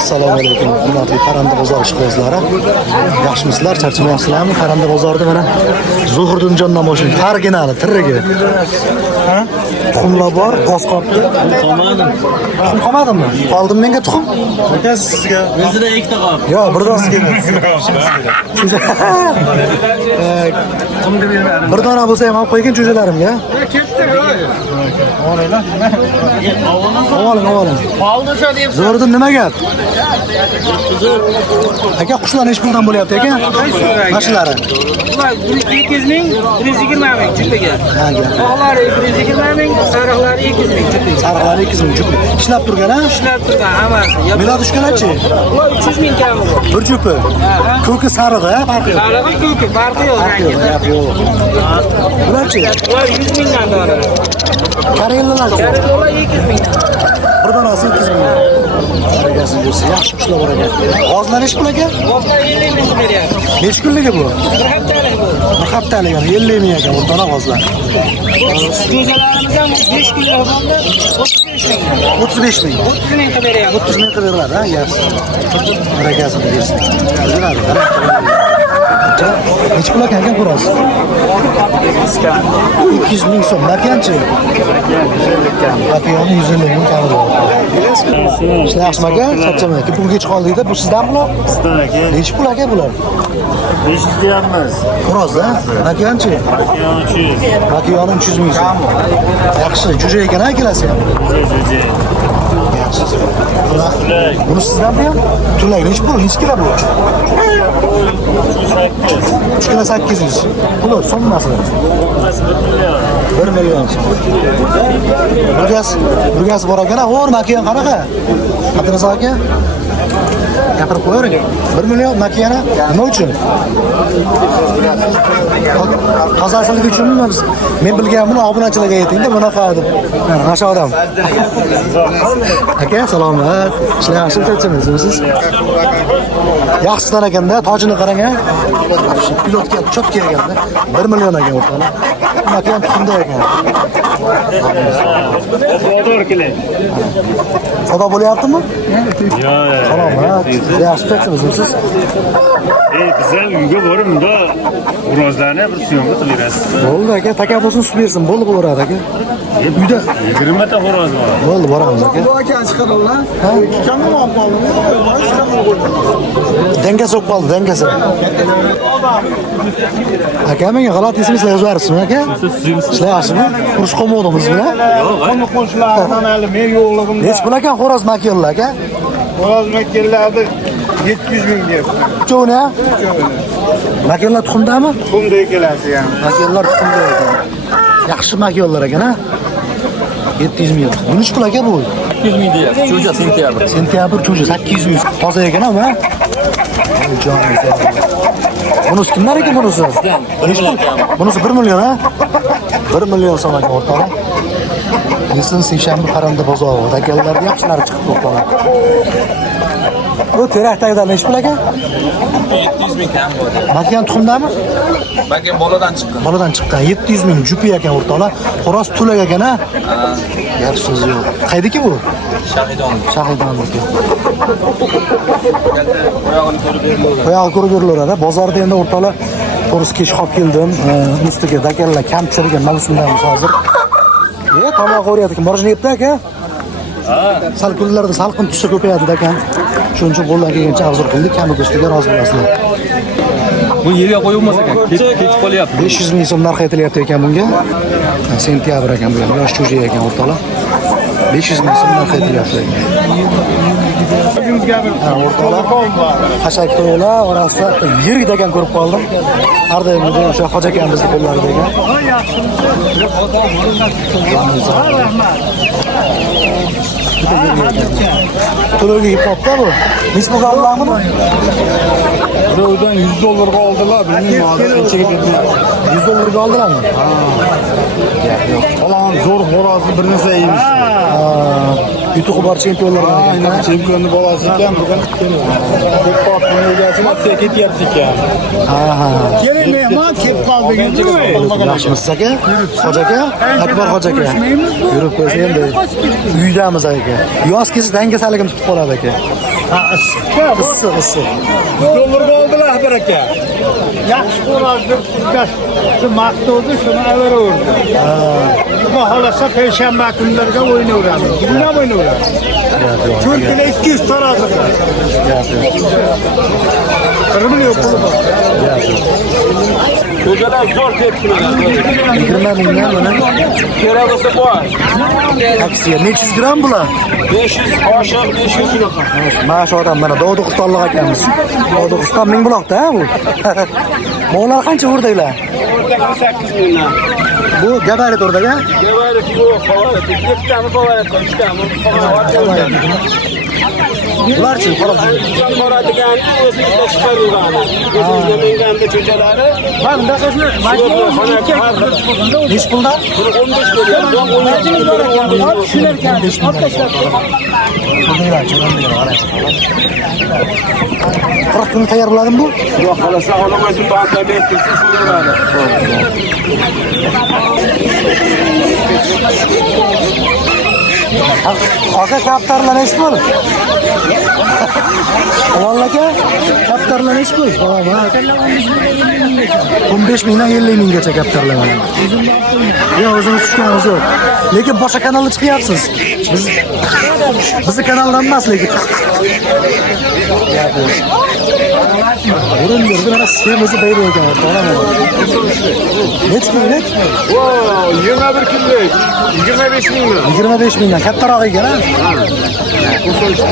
Assalomu alaykum, hurmatli Paranda bozor ishqibozlari. Yaxshimisizlar, charchamayapsizlarmi? Paranda bozorida mana Zuhurdinjon namoyishi originali, tirigi. Ha? Tuxumlar bor, g'oz qopdi. Qolmadim. Tuxum qolmadimi? Qoldim menga tuxum. Aka sizga. O'zida ikkita qoldi. Yo, bir dona. Bir dona bo'lsa ham olib qo'ygin cho'jalarimga. Olinglar. Oling. Qoldi o'sha deb. Zo'riddin nima gap? Aka qushlar nechi puldan bo'lyapti aka? Mashinalari. Ular 200 ming, 120 ming jupiga. Ha, gap. Oqlari 120 ming, sariqlari 200 ming jupiga. Sariqlari 200 ming jupi. Ishlab turgan-a? Ishlab turgan hammasi. Milod ushkanachi? Ular 300 ming kami bor. Bir jupi. Ko'ki sarig'i, farqi yo'q. Sarig'i ko'ki, farqi yo'q rangi. Gap yo'q. Bularchi? Ular 100 mingdan dollar. Karellalar. Karellalar 200 mingdan. Bir donasi 200 ming. Qaragasin bo'lsa, yaxshi qushlar bor ekan. G'ozlar nechi pul aka? G'ozlar 50 ming beryapti. Nechi kunligi bu? Bir haftalik bu. Bir haftalik, 50 ming ekan bu dona g'ozlar. Jo'jalarimiz ham 5 kilo bo'ldi, 35 ming. 35 ming. 30 ming qilib beryapti. 30 ming qilib beriladi, ha, yaxshi. Qaragasin bo'lsa. Yuradi. Nechi pul ekan xo'roz? 200 ming so'm. Makanchi? Makani 150 ming kami bor. Ishlar yaxshimi aka? Charchamang. Bugun kech qoldingda, bu sizdanmi bular? Sizdan aka. Nechi pul aka bular? 500 deyapmiz. Xo'roz-da? Makanchi? Makani 300 ming so'm. Yaxshi, jo'ja ekan kelasi ham. Yaxshi. Buni sizdanmi ham? Turlay nechi pul? Nechi kilo bu? 3 kilo 800. Puli so'mmasi. 1 million so'm. Burgas bor ekan, o'r makiyan qanaqa? Abdurazzoq aka? Gapirib qo'ying. 1 million makiyani nima uchun? Tozaligi uchunmi biz? Men bilganimni obunachilarga aytingda, bunaqa deb. Nasha odam. Aka, salomat. Ishlar yaxshimi, charchamaysiz? Yaxshidan ekanda, tojini qarang-a. Pilotga cho'tga ekanda. 1 million ekan o'rtani. Makiyan tuxumda ekan. Savdo bo'lyaptimi? Yo'q. Salomat. Yaxshi charchamaysiz? Biz ham uyga borib unda urozlarni bir suyunga qilib berasiz. Bo'ldi aka, takabbusin sut bersin, bo'ldi bo'laveradi aka. Uyda 20 ta xo'roz bor. bo'ldi, boramiz aka. Ha? Denga so'q qoldi, dengasi. Aka, menga g'alati ismingizni yozib bersizmi aka? Ishlar yaxshimi? Urush qolmadingiz bilan? Yo'q. Qo'shnilardan hali men yo'qligimda. Nech pul ekan xo'roz makiyonlar aka? Xo'roz makillarni 700 ming deyapti. Uchovini ha? Makiyonlar tuxumdami? Tuxumda kelasi ham. Makiyonlar tuxumda ekan. Yaxshi makiyonlar ekan ha? 700 ming. Bu nech pul aka bu? 800 ming deyapti. Cho'ja sentyabr. Sentyabr cho'ja 800 ming. Toza ekan ha? Jonim. Bunisi kimlar ekan bunisi? Bunisi 1 million ha? 1 million so'm ekan o'rtoqlar. Yesin seshanba Paranda bozori. Dakallarda yaxshilari chiqib to'planadi. Bu terakdagilar nechi pul ekan? 700 ming kam bor. Makiyan tuxumdami? Balki boladan chiqqan. Boladan chiqqan 700 ming jupi ekan o'rtoqlar. Xo'roz tulak ekan ha? Gap so'z yo'q. Qaydiki bu? Shahidonlik. Oyog'i ko'rib beriladi. Bozorda endi o'rtoqlar to'g'risi kech qolib keldim. Ustiga dakallar kam tushirgan mavsumdamiz hozir. Tomoq o'rayotgan. Morjini yebdi aka? Sal kunlarda salqin tushsa ko'payadi ekan. Shuning uchun qo'ldan kelgancha avzor qildik, kami go'shtiga rozi bo'lasizlar. Bu yerga qo'yilmas ekan. Kech qolyapti. 500 ming so'm narx aytilyapti ekan bunga. Sentyabr ekan bu, yosh cho'ja ekan o'rtoqlar. 500 ming so'm narx aytilyapti. O'rtoqlar, qashak to'ylar orasida yirik ekan ko'rib qoldim. Har doimgidek o'sha hoji akamizni qo'llarida ekan. To'lovga yeb topdi bu. Nech pulga olganmi? Birovdan 100 dollarga oldilar, bilmayman hozir qanchaga berdilar. 100 dollarga oldilarmi? Gap yo'q. Falon zo'r xo'rozni bir narsa yeymiz. Yutuqi bor chempionlardan ekan. Chempionni bolasi ekan, bugun ko'p o'rgatib ketyapti ekan. Ha. Keling mehmon kelib qoldik. Yaxshimisiz aka? Hoji aka? Akbar hoji aka. Yurib ko'rsa endi uydamiz aka. Yoz kelsa dangasaligim tutib qoladi aka. Issiq. Dollarga oldilar bir aka. Yaxshi qo'radi, shu maqtovdi, shuni averaverdi. Xudo xolasa payshanba kunlarga o'ynaveradi. Bugun ham o'ynaveradi. Cho'ntida 200 tarozi. 1 million puli bor. Ko'chalar zo'r tepkilar. 20 mingdan mana Kerak bo'lsa bor. aksiya. Nechiz gram bular? 500 oshiq, 500 unaqa. Mana shu odam mana Dog'istonlik akamiz. Dog'iston ming buloqda bu. Mo'lar qancha o'rdaklar? 18 mingdan. Bu gabarit o'rdak-a? Gabarit bu, favorit. Ikkitami favorit, ikkitami favorit. Bularchi qora. Boradigan o'zi ishlashib yurgan. O'zimizga menganda cho'chalari. Ha, bunaqasini Nechi puldan? 15 million. shular ekan. Olib tashlab. 40 kun tayyor bo'ladimi bu? Xudo xolasa olam o'zim banka bertirsa so'radi. Aka kaptarlar nechi pul? Avval aka, kaptarlar nechi pul? 15 mingdan 50 minggacha kaptarlar mana. Yo'q, o'zingiz tushganingiz yo'q. Lekin boshqa kanalda chiqyapsiz. Bizni kanaldan emas lekin. O'rin yerda mana semizni bayro ekan, to'g'rimi? Nechi pul, nechi? Wow, 21 kunlik. 25 mingdan. 25 mingdan kattaroq ekan-a? Bu so'zni